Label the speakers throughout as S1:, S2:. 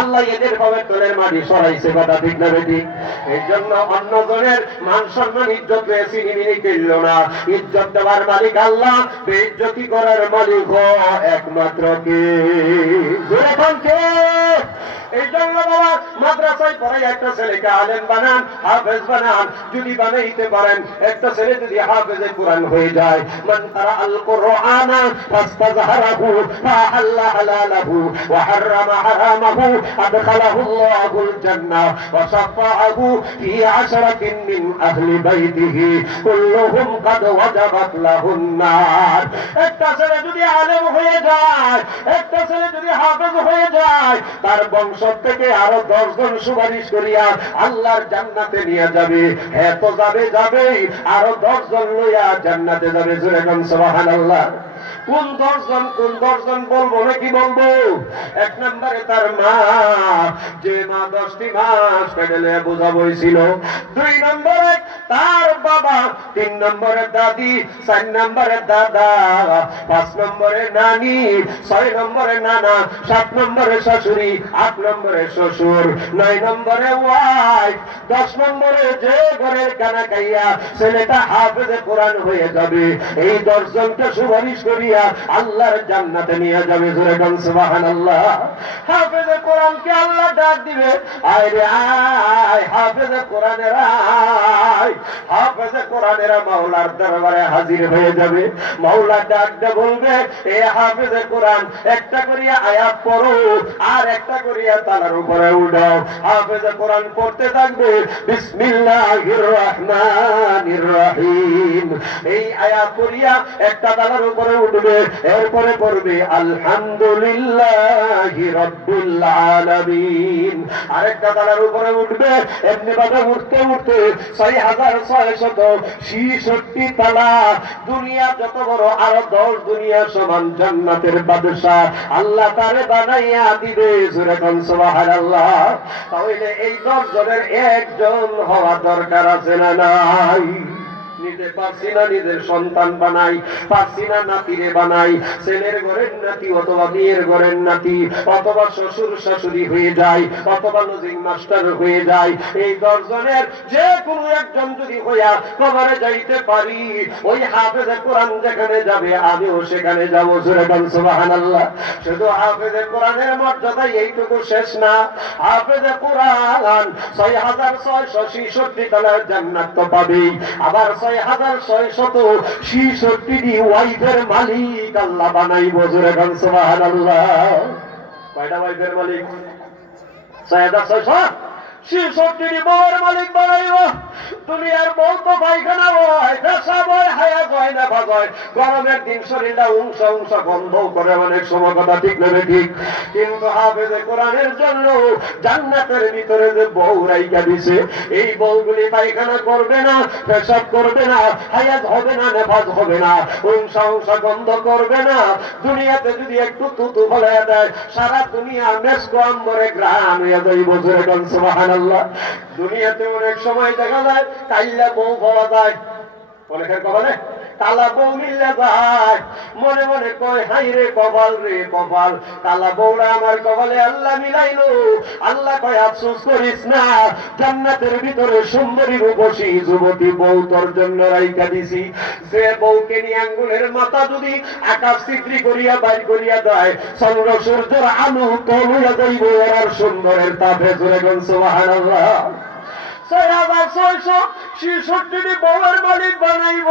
S1: আল্লাহ এদের কবে তোলের মাটি সরাইছে কথা ঠিক না বেটি? এই জন্য অন্য জনের মান সম্মান, ইজ্জত পেয়েছি নিমিনি কিনল না। ইজ্জত দেওয়ার মালিক আল্লাহ, বেইজ্জতি করার মালিক একমাত্র কে? কে? এই জন্য বাবা মাদ্রাসায় পড়ে একটা ছেলেকে আলেম বানান, হাফেজ বানান, যদি বানাইতে পারেন, একটা ছেলে যদি হাফেজে কোরআন হয়ে যায়, মান তারা আল কোরআন ফাস্তাজহারাহু ফাহাল্লা হালালাহু, ওয়া হারামাহু, আদখালাহু জান্নাহ, ওয়া শাফাআহু ফি আশরাতিন মিন আহলি বাইতিহি, কুল্লুহুম কাদ ওয়াজাবাত লাহুন নার। একটা ছেলে যদি আলেম হয়ে যায়, একটা ছেলে যদি হাফেজ হয়ে যায়, তার বংশ থেকে আরও দশজন সুপারিশ করিয়া আল্লাহর জান্নাতে নিয়ে যাবে। হ্যাঁ তো যাবে যাবেই, আরও দশজন লইয়া জান্নাতে যাবে। জুড়ে গান সবাহান আল্লাহ কোন দশজন কোন দশজন বলব নাকি বলব? এক নম্বরে তার মা, যে মা দশটি মাস পেডেলে বোঝা বইছিল। দুই নম্বরে তার বাবা, তিন নম্বরে দাদি, চার নম্বরে দাদা, পাঁচ নম্বরে নানি, ছয় নম্বরে নানা, সাত নম্বরে শাশুড়ি আট নম্বরে শ্বশুর, নয় নম্বরে ওয়াইফ দশ নম্বরে যে ঘরের কানা খাইয়া ছেলেটা হাফেজে কোরআন হয়ে যাবে। এই দশজনকে সুপারিশ করিয়া আল্লাহর জান্নাতে নিয়ে যাবে জোরে গান সুবহানাল্লাহ। হাফেজে কোরআনকে আল্লাহ ডাক দিবে। আয় রে, আয়, হাফেজে কোরআনের আয়। হাফেজে কোরআনের মাওলার দরবারে হাজির হয়ে যাবে। মাওলা ডাক দিয়ে বলবে, এ হাফেজে কোরআন, একটা করিয়া আয়াত পড়ো আর একটা করিয়া তালার উপরে উঠাও। হাফেজে কোরআন পড়তে থাকবে, বিসমিল্লাহির রহমানির রহিম। এই আয়াত পড়িয়া একটা তালার উপরে উঠবে, এরপরে পড়বে, আলহামদুলিল্লাহি রাব্বিল আলামিন। আরেকটা তালার উপরে উঠবে, এমনি ভাবে উঠতে উঠতে ছয় হাজার ছয় শত ছিষট্টি তালা। দুনিয়া যত বড়, আরও দশ দুনিয়া সমান জান্নাতের বাদশাহ। আল্লাহ তারে বানাইয়া দিবে সুরেখন সুবাহার আল্লাহ তাহলে এই দশ জনের একজন হওয়া দরকার আছে না নাই? নিজে পারছি না নিজের সন্তান বানাই, পারছি না নাতিরে বানাই, ছেলের ঘরের নাতি অথবা মেয়ের ঘরের নাতি, অথবা শ্বশুর শাশুড়ি হয়ে যায়, অথবা লজিং মাস্টার হয়ে যায়। এই দশজনের যে কোনো একজন যদি হইয়া কবরে যাইতে পারি, ওই হাফেজে কোরআন যেখানে যাবে, আমিও সেখানে যাব। সুরে গান সুবহানাল্লাহ। শুধু হাফেজে কোরআনের মর্যাদা এইটুকু শেষ না। হাফেজে কোরআন ছয় হাজার ছয়শো ছিষট্টি তলার জান্নাত তো পাবেই। আবার ছয় হাজার ছয় শত ছিষট্টি ওয়াইফের মালিক আল্লাহ বানাই বজুরে গান, সুবহানাল্লাহ। কয়টা ওয়াইফের মালিক? ছয় হাজার ছয়শো ছিষট্টি বউয়ের মালিক বানাইব। দুনিয়ার বউ তো পায়খানা হয় পেশাব হয় হায়াত হয় না হয় গরমের দিন শরীরটা উংস উংস গন্ধ করে, অনেক সময় কথা ঠিক নেবে ঠিক। কিন্তু হাফেজে কোরআনের জন্য জান্নাতের ভিতরে যে বউ রাইকা দিছে, এই বউগুলি পায়খানা করবে না, পেশাব করবে না, হায়াত হবে না নেফাজ হবে না, উংস উংস, গন্ধ করবে না। দুনিয়াতে যদি একটু তুতু ফলে দেয়, সারা দুনিয়া মেসকো আম্বরে গ্রাম হইয়া যাই বছরে গান সুবহানাল্লাহ। দুনিয়াতে অনেক সময় দেখা মনে মনে কয় হাই রে কপাল রে কপাল আমার কপালে আল্লাহ আল্লাহ কয়, আফসোস করিস না, জান্নাতের ভিতরে সুন্দরী রূপসী যুবতী বউ তোর জন্য রাইকা দিছি। যে বউকে নিয়ে আঙ্গুলের মাথা যদি আকাশ চিত্রি করিয়া বাইর করিয়া দেয়, চন্দ্র সূর্যের আলু তলুয়া যাইব ওরার সুন্দরের তাপে জোরে গন, সুবহানাল্লাহ। বানাইব।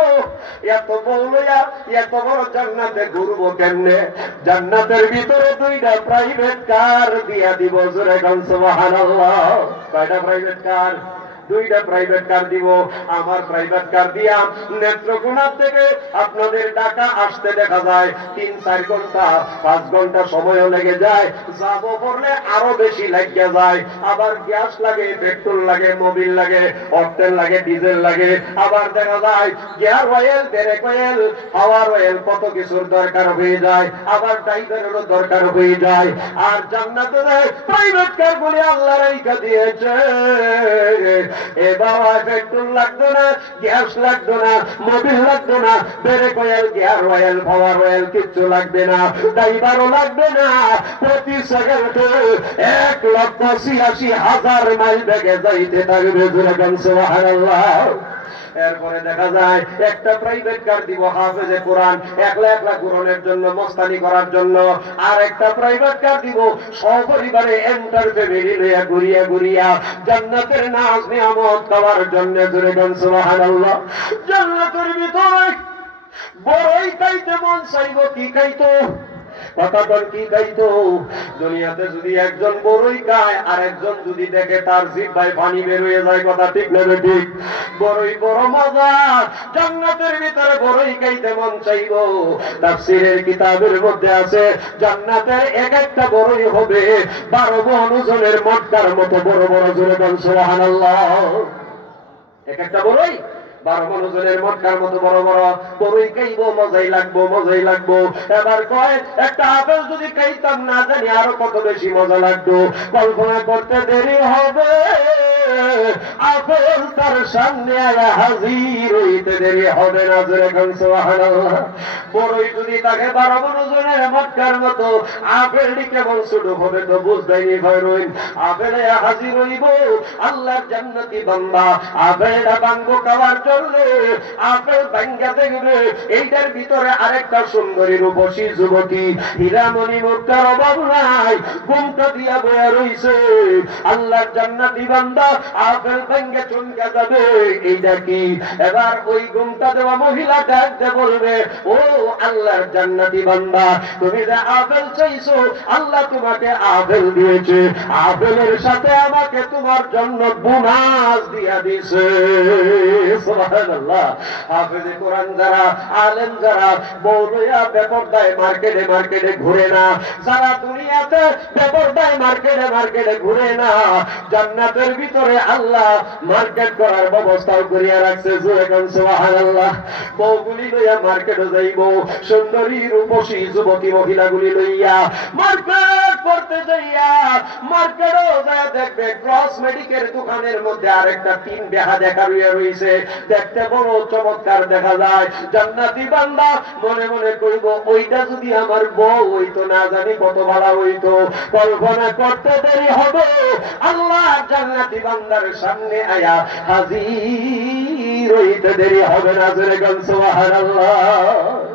S1: এত জান্নাতে ঘুরবো কেমনে? জান্নাতের ভিতরে দুইটা প্রাইভেট কার দিয়া দিব। জোরে গান সুবহানাল্লাহ। কয়টা প্রাইভেট কার দুইটা প্রাইভেট কার দিব, আমার প্রাইভেট কার দিয়া নেত্রকোনা থেকে আপনাদের টাকা আসতে দেখা যায়। তিন, চার ঘণ্টা, পাঁচ ঘণ্টা সময়ও লেগে যায়। যাব পড়লে আরও বেশি লাগিয়ে যায়। আবার গ্যাস লাগে, পেট্রোল লাগে, মোবিল লাগে অক্টেন লাগে, ডিজেল লাগে। আবার দেখা যায়, gear oil, brake oil, power oil, কত কিছুর দরকার হয়ে যায়। আবার ড্রাইভারেরও দরকার হয়ে যায়। আর জান্নাতে প্রাইভেট কার বলে আল্লাহ রাইখা দিয়েছে। এ বাবা পেট্রোল লাগতো না, গ্যাস লাগতো না, মোবিল লাগতো না brake oil gear oil power oil কিচ্ছু লাগবে না, ড্রাইভারও লাগবে না। প্রতি সেকেন্ডে এক লক্ষ ছিয়াশি হাজার মাইল বেগে যাইতে থাকবে দুরকম সুবহানাল্লাহ। এরপরে দেখা যায়, একটা প্রাইভেট কার দিব হাফেজে কোরআন, একলা একলা কোরআনের জন্য, মস্তানি করার জন্য। আর একটা প্রাইভেট কার দিব সপরিবারে এন্টার ফ্যামিলি লইয়া ঘুরিয়া ঘুরিয়া। জান্নাতের নাজ, নিয়ামত খাওয়ার জন্য জোরে গান সুবহানাল্লাহ। জান্নাতের ভিতরে বড়ই খাইতে মন চাইব, কি খাইতো? বড়ই কিতাবের মধ্যে আছে, জান্নাতের এক একটা বড়ই হবে বারো অনুজনের মটকার মতো বড় বড় জোরে বল এক একটা বড়ই মতো বড় বড়। মজাই লাগবো মজাই লাগবো। এবার কয়, একটা আপেল যদি খাইতাম না জানি আরও কত বেশি মজা লাগতো। কল্পনা করতে দেরি হবে। আপেল তার সামনে আয়া হাজির হইতে দেরি হবে না, জোরে সুবহানাল্লাহ। বড়ই যদি তাকে বারো মনোজনের মটকার মতো আপেলটি কেমন ছোট হবে তো বুঝতেই ভয় আপেলে হাজির হইব, আল্লাহর জান্নাতি বান্দা। আপেলটা ভাঙ্গো খাওয়ার জন্য, আপেল ভাঙ্গা দেখবে। এইটার ভিতরে আরেকটা সুন্দরী রূপসী যুবতী। হীরামণি মুক্তার অভাব নাই, ঘুমটা দিয়া বয়া রইছে। আল্লাহর জান্নাতি বান্দা আপেল ভাঙ্গে যাবে এইটা কি এবার ওই দেওয়া মহিলা ডাকতে বলবে, ও আল্লাহর জান্নাতি বান্দা, তুমি যে চাইছো, আল্লাহ তোমাকে দিয়েছে। সাথে আমাকে তোমার জন্য বোনাস দিয়া দিছে সুবহানাল্লাহ। হাফেজে কোরআন যারা, আলেম যারা বৌলয়া বেপরদায় মার্কেটে মার্কেটে ঘুরে না। যারা দুনিয়াতে বেপরদায় মার্কেটে মার্কেটে ঘুরে না। জান্নাতের ভিতরে আল্লাহ মার্কেট করার ব্যবস্থাও করিয়া রাখছে। জুয়েকান সুবহানাল্লাহ, বউগুলি লইয়া মার্কেটে যাইব, সুন্দরী রূপসী যুবতী মহিলাগুলি লইয়া মার্কেট করতে যাইয়া মার্কেটও যায় দেখবে কসমেটিকের দোকানের মধ্যে আরেকটা তিন বেহা দেখা রইয়া রইছে। দেখতে বড় চমৎকার দেখা যায়। জান্নাতি বান্দা মনে মনে কইব, ওইটা যদি আমার বউ হইতো না জানি কত ভালো হইতো। কল্পনা করতে দেরি হবে। আল্লাহ জান্নাতি বান্দার সামনে আয়া হাজির হইতে দেরি হবে না গান সুবহানাল্লাহ।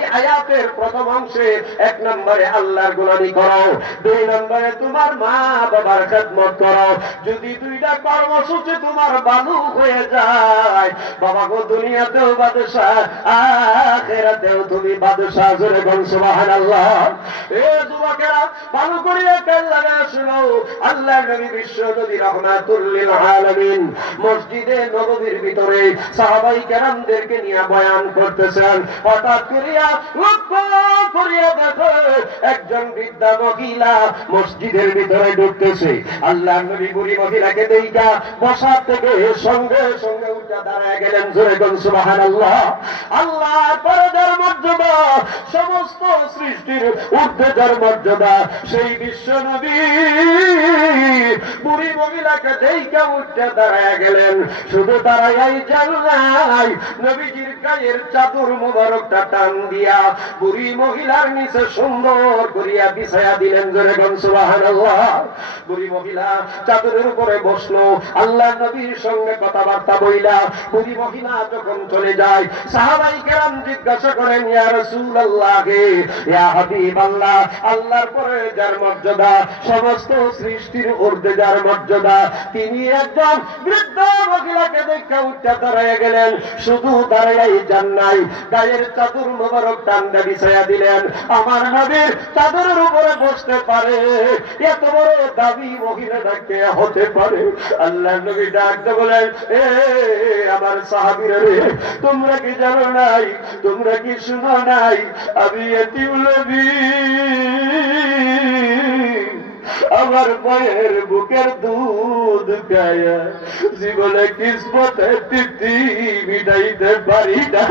S1: আয়াতের প্রথম অংশে এক নম্বরে আল্লাহর গোলামি করো, দুই নম্বরে তোমার মা বাবার খেদমত করো। যদি দুইটা কর্মসূচি তোমার বালু হয়ে যায়, বাবা গো দুনিয়াতেও বাদশাহ, আখেরাতেও তুমি বাদশাহ জোরে বল সুবহানাল্লাহ। এ যুবকেরা, ভালো করিয়া কাল লাগা শুনো। আল্লাহ নবী বিশ্ব নবী রহমাতুল লিল আলামিন মসজিদে নববীর ভিতরে সাহাবাই কেরামদেরকে নিয়ে বয়ান করতেছেন। হঠাৎ করিয়া একজন বৃদ্ধা মহিলা মসজিদের ভিতরে ঢুকতেছে। আল্লাহ নবী বুড়ি মহিলাকে দেইটা বসার থেকে সঙ্গে সঙ্গে উঠে দাঁড়ায় গেলেন জোরে কোন আল্লাহ আল্লাহ, পরদার মর্যাদা সমস্ত সৃষ্টির যার মর্যাদা সেই বিশ্ব নবী। বুড়ি মহিলাকে দেইকা উঠে দাঁড়ায় গেলেন। শুধু দাঁড়াই যান নাই নবীজির গায়ের চাদর মোবারকটা টান দিয়া বুড়ি মহিলার নিচে সুন্দর করিয়া বিছায়া দিলেন জোরে গন সুবহানাল্লাহ। বুড়ি মহিলা চাদরের উপরে বসল, আল্লাহ নবীর সঙ্গে কথাবার্তা বইলা বুড়ি মহিলা যখন চলে যায়, সাহাবাই কেরাম জিজ্ঞাসা করেন, ইয়া রাসূলুল্লাহ ইয়া হাবিবাল্লাহ, আল্লাহর পরে যার মর্যাদা, সমস্ত সৃষ্টির ঊর্ধ্বে যার মর্যাদা, তিনি একজন বৃদ্ধ মহিলাকে দেখে উঠতে দাঁড়ায় গেলেন, শুধু দাঁড়াই যান নাই, গায়ের চাদর মোবারক টান্ডা বিছায়া দিলেন, আমার নবীর চাদরের উপরে বসতে পারে, এত বড় সাহাবি মহিলাটা কে হতে পারে? আল্লাহ নবী ডাকতে বলেন, এ আমার সাহাবিরা রে, তোমরা কি জানো নাই? তোমরা কি শুনো নাই? আমি এতিম নবী। আমার মায়ের বুকের দুধ গায়া জীবনে কিসমতে তৃপ্তি মিটাইতে পারি না।